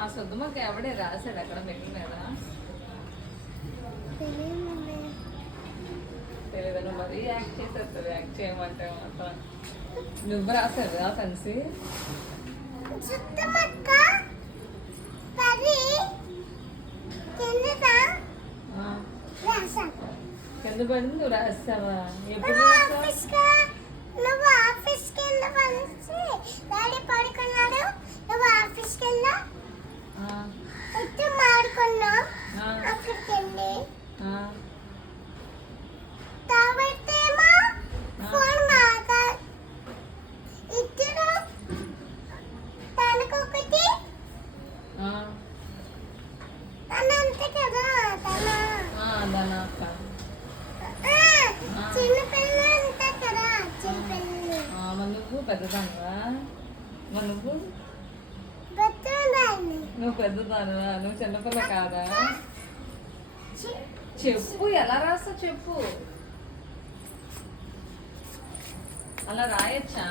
ఆ సొద్దుమకి ఎవడే రాశాడు అక్కడ మెట్ల మీద? తెలియదు. నువ్వు మరీ యాక్ట్ చేసేస్తుంది. యాక్ట్ చేయమంటే మాత్రం నువ్వు రాశాడు రా కలిసి. కింద పడింది నువ్వు రాస్తావా? ఎప్పుడు నువ్వు పెద్దదానివా? నువ్వు పెద్దదానివా? నువ్వు చిన్నపిల్ల కాదా? చెప్పు, ఎలా రాస్తా చెప్పు. అలా రాయొచ్చా?